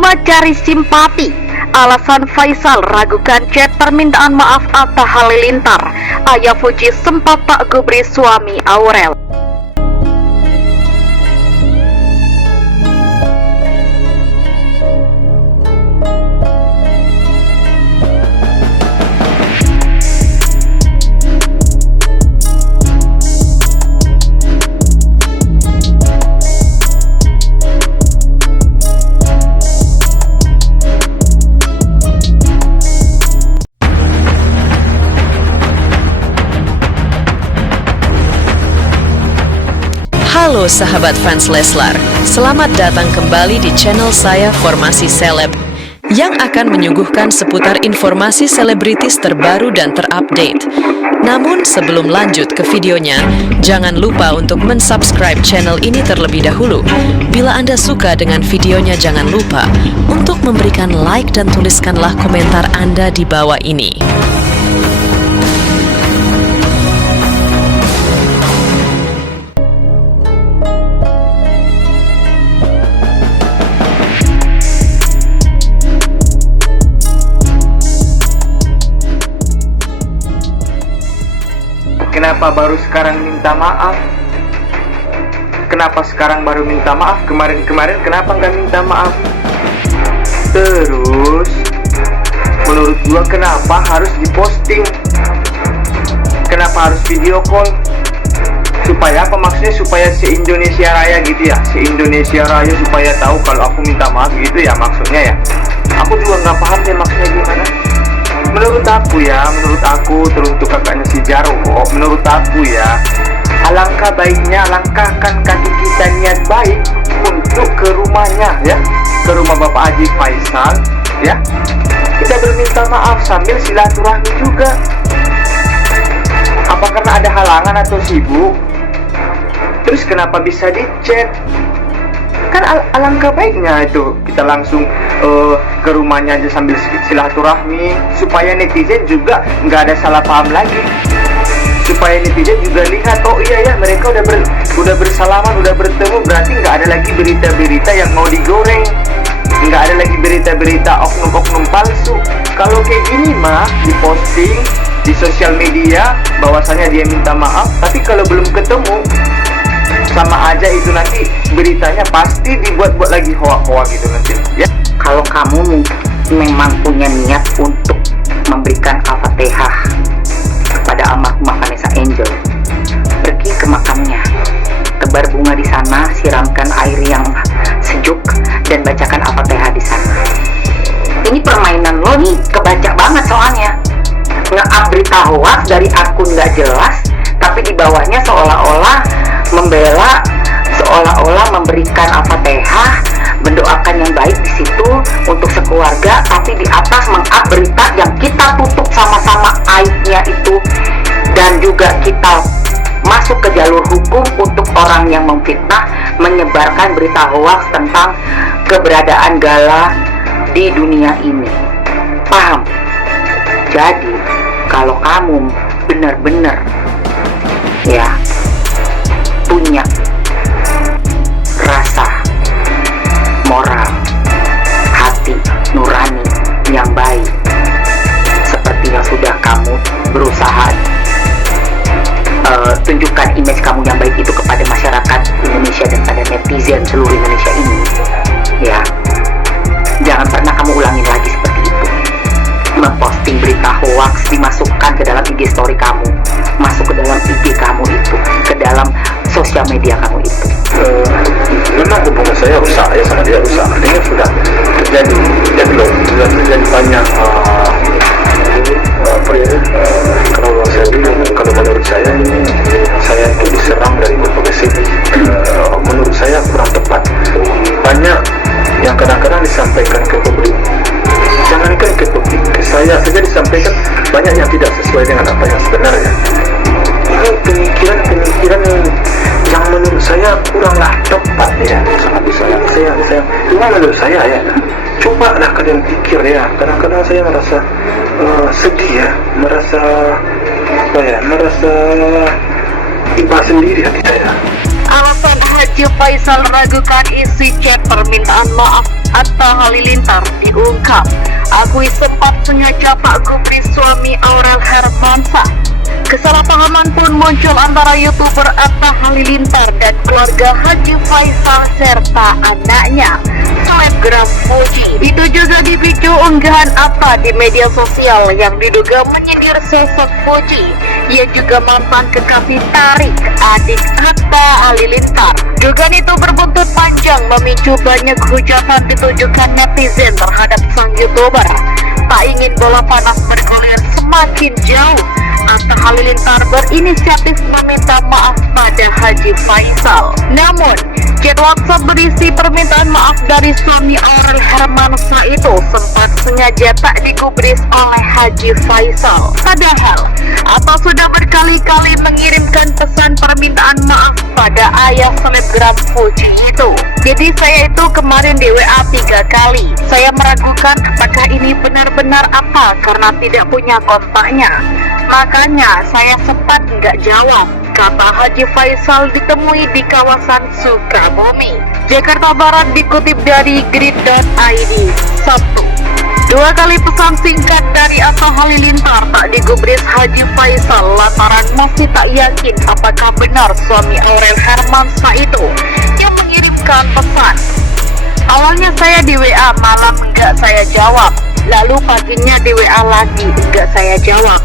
Cuma cari simpati. Alasan Faisal ragukan chat permintaan maaf Atta Halilintar. Ayah Fuji sempat tak gubris suami Aurel. Halo sahabat fans Leslar, selamat datang kembali di channel saya Formasi Seleb yang akan menyuguhkan seputar informasi selebritis terbaru dan terupdate. Namun sebelum lanjut ke videonya, jangan lupa untuk mensubscribe channel ini terlebih dahulu. Bila Anda suka dengan videonya, jangan lupa untuk memberikan like dan tuliskanlah komentar Anda di bawah ini. Kenapa baru sekarang minta maaf? Kenapa sekarang baru minta maaf? Kemarin-kemarin kenapa nggak minta maaf? Terus, menurut gua kenapa harus diposting? Kenapa harus video call? Supaya apa maksudnya? Supaya se-Indonesia Raya gitu ya? Se-Indonesia Raya supaya tahu kalau aku minta maaf gitu ya maksudnya ya? Aku juga nggak paham deh maksudnya gimana. Menurut aku teruntuk kakaknya si Jarwo, menurut aku ya, alangkah baiknya langkahkan kaki kita niat baik untuk ke rumahnya ya, ke rumah Bapak Haji Faisal ya. Kita berminta maaf sambil silaturahmi juga. Apa karena ada halangan atau sibuk? Terus kenapa bisa di chat? Kan alangkah baiknya itu kita langsung ke rumahnya aja sambil silaturahmi, supaya netizen juga nggak ada salah paham lagi, supaya netizen juga lihat oh iya ya mereka udah bersalaman, udah bertemu, berarti nggak ada lagi berita-berita yang mau digoreng, nggak ada lagi berita-berita oknum-oknum palsu. Kalau kayak gini mah diposting di sosial media bahwasanya dia minta maaf, tapi kalau belum ketemu sama aja itu nanti beritanya pasti dibuat-buat lagi hoa-hoa gitu nanti ya. Kalau kamu memang punya niat untuk memberikan Al-Fatihah kepada almarhumah Vanessa Angel, pergi ke makamnya, tebar bunga di sana, siramkan air yang sejuk dan bacakan Al-Fatihah di sana. Ini permainan lo nih kebaca banget soalnya, nge-up berita hoax dari akun nggak jelas, tapi di bawahnya seolah-olah membela, seolah-olah memberikan Al-Fatihah, mendoakan yang baik di situ untuk sekeluarga, tapi di atas meng-up berita yang kita tutup sama-sama aibnya itu, dan juga kita masuk ke jalur hukum untuk orang yang memfitnah, menyebarkan berita hoax tentang keberadaan Gala di dunia ini. Paham? Jadi kalau kamu benar-benar ya punya rasa moral, hati nurani yang baik, seperti yang sudah kamu berusaha tunjukkan image kamu yang baik itu kepada masyarakat Indonesia dan pada netizen seluruh Indonesia ini ya, jangan pernah kamu ulangin lagi seperti itu. Memposting berita hoax, dimasukkan ke dalam IG story kamu, masuk ke dalam IG kamu itu, ke dalam sosial media kamu itu. Memang hubungan saya rusak ya, sama dia rusak. Artinya sudah terjadi banyak kalau menurut saya ini saya itu diserang dari berbagai sisi. Menurut saya kurang tepat. Banyak yang kadang-kadang disampaikan ke publik, jangankan ke publik, ke saya saja disampaikan banyak yang tidak sesuai dengan apa yang sebenarnya. Ini pemikiran yang menurut saya kuranglah tepat ya. Sangat saya menurut saya ya, cobalah kalian pikir ya. Kadang-kadang saya merasa sedih ya, merasa iba sendiri hati saya. Alasan Haji Faisal ragukan isi chat permintaan maaf Atta Halilintar diungkap. Akui sempat sengaja Pak Gubris suami Aurel Hermansyah. Kesalahpahaman pun muncul antara YouTuber Atta Halilintar dan keluarga Haji Faisal serta anaknya, selebgram Fuji. Itu juga dipicu unggahan Atta di media sosial yang diduga menyindir sosok Fuji. Ia juga mantan kekasih Tarik, adik Atta Halilintar. Dugaan itu berbuntut panjang memicu banyak hujatan ditujukan netizen terhadap sang YouTuber. Tak ingin bola panas bergulir semakin jauh, Atta Halilintar berinisiatif meminta maaf pada Haji Faisal. Namun, chat WhatsApp berisi permintaan maaf dari suami Aurel Hermansyah itu sempat sengaja tak digubris oleh Haji Faisal. Padahal, Atta sudah berkali-kali mengirimkan pesan permintaan maaf pada ayah selebgram Fuji itu. Jadi saya itu kemarin di WA 3 kali. Saya meragukan apakah ini benar-benar Atta karena tidak punya kontaknya. Makanya saya sempat nggak jawab, kata Haji Faisal ditemui di kawasan Sukabumi, Jakarta Barat, dikutip dari grid.id Sabtu. 2 kali pesan singkat dari Atta Halilintar tak digubris Haji Faisal lantaran masih tak yakin apakah benar suami Aurel Hermansyah itu yang mengirimkan pesan. Awalnya saya di WA malam enggak saya jawab, lalu paginya di WA lagi enggak saya jawab.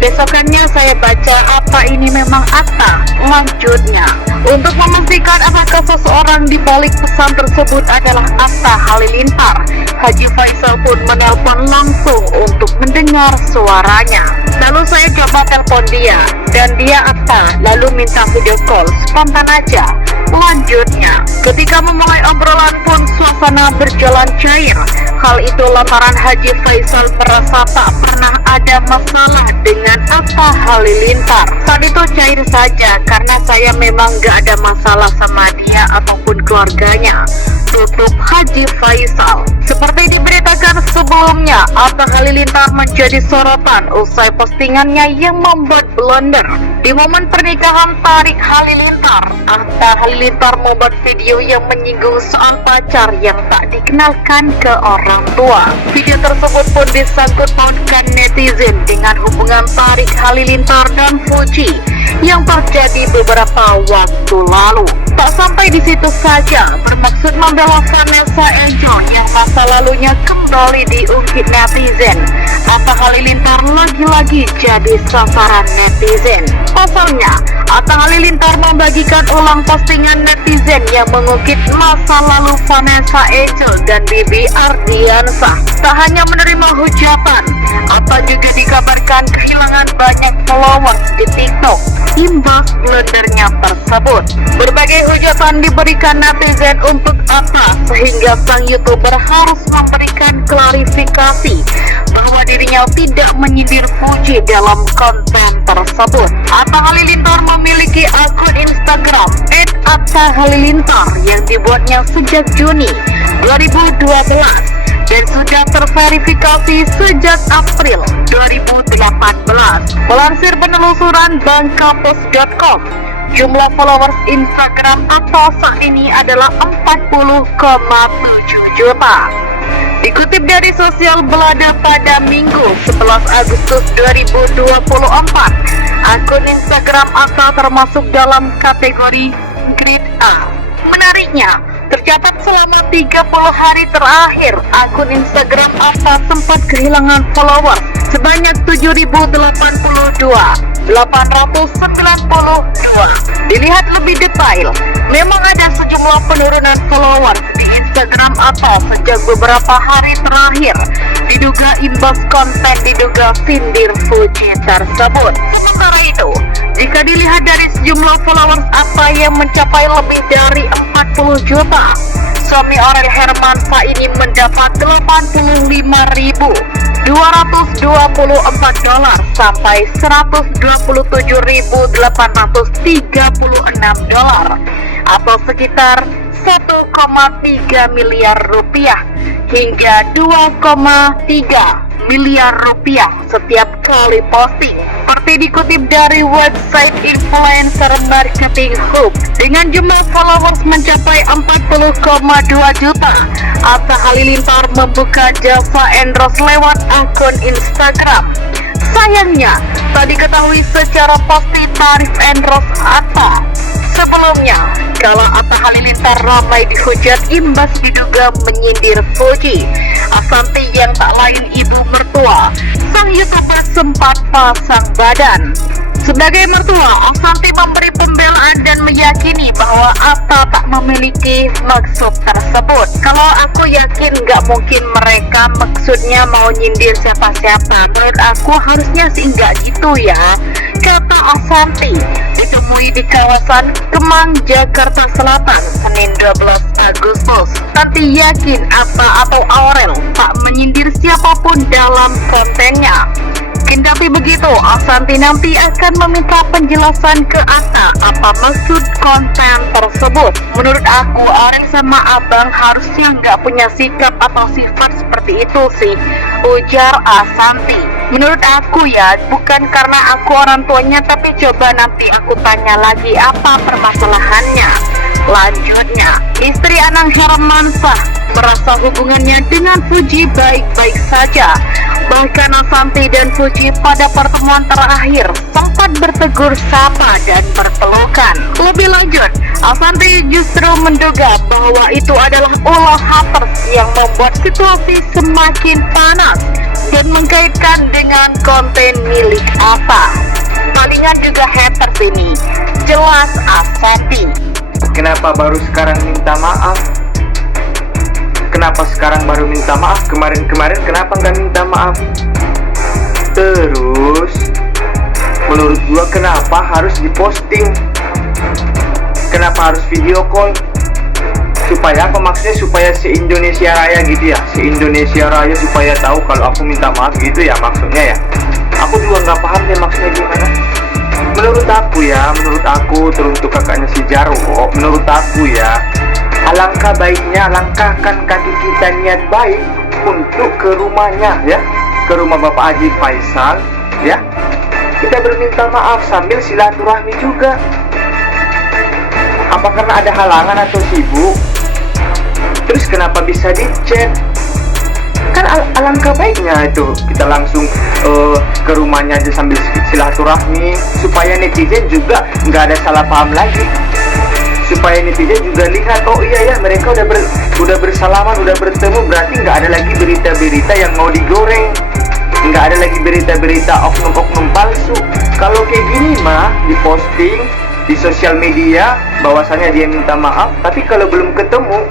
Besokannya saya baca apa ini memang Atta, lanjutnya. Untuk memastikan apakah seseorang di balik pesan tersebut adalah Atta Halilintar, Haji Faisal pun menelpon langsung untuk mendengar suaranya. Lalu saya coba telepon dia, dan dia Atta, lalu minta video call, spontan aja. Lanjutnya, ketika memulai obrolan pun suasana berjalan cair. Hal itu lantaran Haji Faisal merasa tak pernah ada masalah dengan Atta Halilintar. Saat itu cair saja karena saya memang gak ada masalah sama dia ataupun keluarganya, tutup Haji Faisal. Seperti diberitakan sebelumnya, Atta Halilintar menjadi sorotan usai postingannya yang membuat blunder. Di momen pernikahan Tarik Halilintar, Atta Halilintar membuat video yang menyinggung soal pacar yang tak dikenalkan ke orang tua. Video tersebut pun disangkut pautkan netizen dengan hubungan Tarik Halilintar dan Fuji yang terjadi beberapa waktu lalu. Tak sampai di situ saja, bermaksud membela Vanessa Angel yang masa lalunya kembali diungkit netizen. Atta Halilintar lagi-lagi jadi sasaran netizen. Pasalnya, Atta Halilintar membagikan ulang postingan netizen yang mengungkit masa lalu Vanessa Angel dan Bibi Ardiansah. Tak hanya menerima hujatan, Atta juga dikabarkan kehilangan banyak followers di TikTok imbas blundernya tersebut. Berbagai hujatan diberikan netizen untuk Atta sehingga sang YouTuber harus memberikan klarifikasi bahwa dirinya tidak menyindir Fuji dalam konten tersebut. Atta Halilintar memiliki akun Instagram @atta_halilintar yang dibuatnya sejak Juni 2012 dan sudah terverifikasi sejak April 2018. Melansir penelusuran bangkapus.com, jumlah followers Instagram Atta saat ini adalah 40,7 juta. Dikutip dari Sosial Belada pada Minggu 11 Agustus 2024, akun Instagram Atta termasuk dalam kategori grade A. Menariknya, tercatat selama 30 hari terakhir, akun Instagram Atta sempat kehilangan followers sebanyak 7.082.892. Dilihat lebih detail, memang ada sejumlah penurunan followers di Instagram Atta sejak beberapa hari terakhir, diduga imbas konten diduga sindir Fuji tersebut. Sementara itu, jika dilihat dari sejumlah followers Atta yang mencapai lebih dari 40 juta, suami Aurel Hermansyah ini mendapat $80.224 sampai $127.836 atau sekitar 1,3 miliar rupiah hingga 2,3 miliar rupiah setiap kali posting. Seperti Seperti dikutip dari website influencer marketing Hub, dengan jumlah followers mencapai 40,2 juta, Atta Halilintar membuka jasa endorse lewat akun Instagram. Sayangnya, tak diketahui secara pasti tarif endorse Atta. Sebelumnya, kala Atta Halilintar ramai dihujat imbas diduga menyindir Fuji, Ashanty yang tak lain ibu mertua, sang YouTuber sempat pasang badan. Sebagai mertua, Ashanty memberi pembelaan dan meyakini bahwa Atta tak memiliki maksud tersebut. Kalau aku yakin gak mungkin mereka maksudnya mau nyindir siapa-siapa. Menurut aku harusnya sih nggak gitu ya, kata Ashanty. Ditemui di kawasan Kemang, Jakarta Selatan, Senin 12 Agustus. Tati yakin Atta atau Aurel tak menyindir siapapun dalam kontennya. Kendati begitu, Ashanty nanti akan meminta penjelasan ke Atta apa maksud konten tersebut. Menurut aku, Aurel sama Abang harusnya nggak punya sikap atau sifat seperti itu sih, ujar Ashanty. Menurut aku ya, bukan karena aku orang tuanya, tapi coba nanti aku tanya lagi apa permasalahannya. Lanjutnya, istri Anang Hermansyah merasa hubungannya dengan Fuji baik-baik saja. Bahkan Ashanty dan Fuji pada pertemuan terakhir sempat bertegur sapa dan berpelukan. Lebih lanjut, Ashanty justru menduga bahwa itu adalah ulah haters yang membuat situasi semakin panas dan mengkaitkan dengan konten milik Atta. Palingan juga haters ini, jelas Ashanty. Kenapa baru sekarang minta maaf? Kenapa sekarang baru minta maaf? Kemarin-kemarin kenapa nggak minta maaf? Terus, menurut gua kenapa harus diposting? Kenapa harus video call? Supaya apa maksudnya? Supaya se-Indonesia Raya gitu ya? Se-Indonesia Raya supaya tahu kalau aku minta maaf gitu ya maksudnya ya? Aku juga nggak paham deh maksudnya gimana. Menurut aku teruntuk kakaknya si Jarwo, menurut aku ya, alangkah baiknya langkahkan kaki kita niat baik untuk ke rumahnya ya, ke rumah Bapak Haji Faisal ya. Kita berminta maaf sambil silaturahmi juga. Apa karena ada halangan atau sibuk? Terus kenapa bisa di-chat? Kan alangkah baiknya itu kita langsung ke rumahnya aja sambil silaturahmi, supaya netizen juga nggak ada salah paham lagi, supaya netizen juga lihat oh iya ya mereka udah bersalaman, udah bertemu, berarti nggak ada lagi berita-berita yang mau digoreng, nggak ada lagi berita-berita oknum-oknum palsu. Kalau kayak gini mah diposting di sosial media bahwasannya dia minta maaf, tapi kalau belum ketemu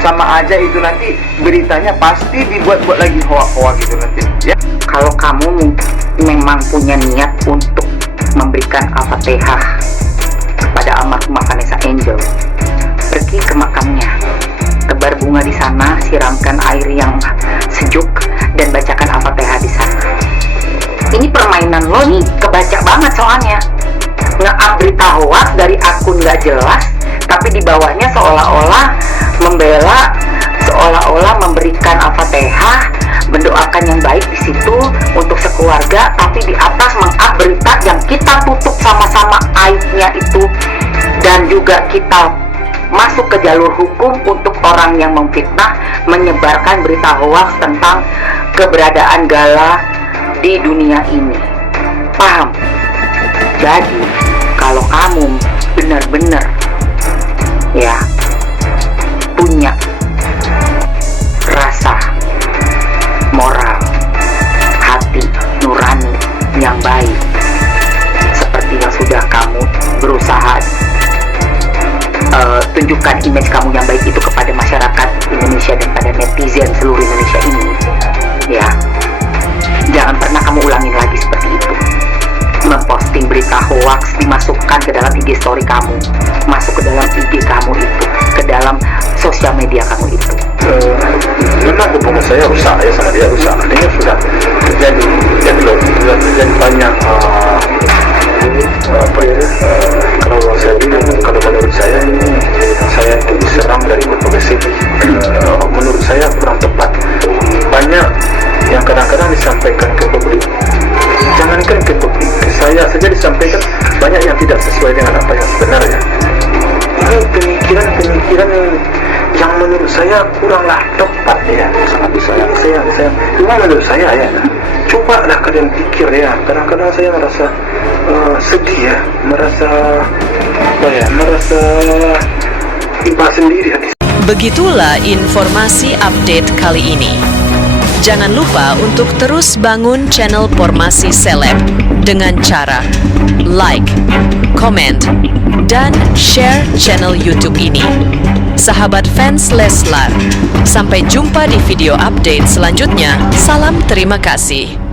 sama aja itu nanti beritanya pasti dibuat-buat lagi hoa-hoa gitu nanti ya. Kalau kamu memang punya niat untuk memberikan Al-Fatihah kepada almarhumah Vanessa Angel, pergi ke makamnya, tebar bunga di sana, siramkan air yang sejuk dan bacakan Al-Fatihah di sana. Ini permainan lo nih kebaca banget soalnya. Nge-up berita hoax dari akun gak jelas, tapi di bawahnya seolah-olah membela, seolah-olah memberikan Al-Fatihah, mendoakan yang baik di situ untuk sekeluarga, tapi di atas meng-up berita yang kita tutup sama-sama aibnya itu, dan juga kita masuk ke jalur hukum untuk orang yang memfitnah, menyebarkan berita hoax tentang keberadaan Gala di dunia ini. Paham? Jadi kalau kamu benar-benar ya punya rasa moral, hati nurani yang baik, seperti yang sudah kamu berusaha tunjukkan image kamu yang baik itu kepada masyarakat Indonesia dan pada netizen seluruh Indonesia ini, ya jangan pernah kamu ulangin lagi seperti itu. Memposting berita hoax, dimasukkan ke dalam IG story kamu, masuk ke dalam IG kamu itu, ke dalam sosial media kamu itu. Memang hubungan saya rusak ya sama dia, rusak. Artinya sudah terjadi banyak kalau menurut saya ini saya diserang dari berbagai segi. Menurut saya kurang tepat. Banyak yang kadang-kadang disampaikan ke publik, jangankan ke publik, disampaikan banyak yang tidak sesuai dengan apa yang sebenarnya. Ini pemikiran yang menurut saya kuranglah tepat ya. Sangat disayang. Cuma menurut saya ya, coba lah kalian pikir ya. Kadang-kadang saya merasa sedih ya, merasa iba sendiri hati. Begitulah informasi update kali ini. Jangan lupa untuk terus bangun channel Formasi Seleb dengan cara like, comment, dan share channel YouTube ini. Sahabat fans Leslar, sampai jumpa di video update selanjutnya. Salam terima kasih.